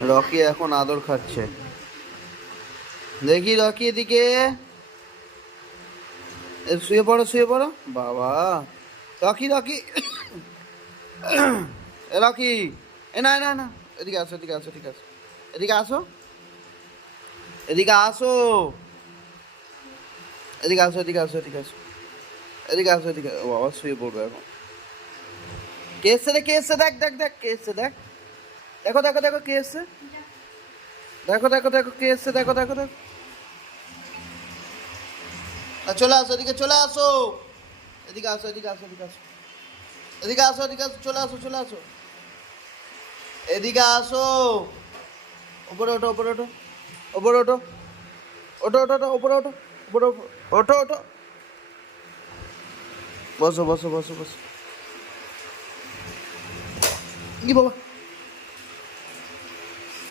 Rocky এখন আদর খাচ্ছে। দেখি রকি এদিকে শুয়ে পড়ো শুয়ে পড়ো বাবা। রকি রকি রকি এ না না না, এদিকে আসো এদিকে আসো, ঠিক আছে এদিকে আসো, এদিকে আসো, এদিকে আসো, এদিকে আসো, এদিকে আসো, এদিকে আসো, এদিকে। ও বাবা শুয়ে পড়বে এখন। কে এসছে রে, কে এসছে, দেখ দেখ দেখ কে এসছে, দেখ দেখো দেখো দেখো কে এসছে, দেখো দেখো দেখো কে এসছে, দেখো দেখো দেখো। চলে আসো এদিকে, চলে আসো, এদিকে আসো, এদিকে আসো, এদিকে আসো, এদিকে আসো, এদিকে আসো, চলে আসো, চলে আসো, এদিকে আসো, উপরে ওঠো, উপরে ওঠো, উপরে ওঠো, ওঠো ওঠো ওঠো, উপরে ওঠো, উপরে ওঠো ওঠো, বসো বসো বসো বসো। কি বাবা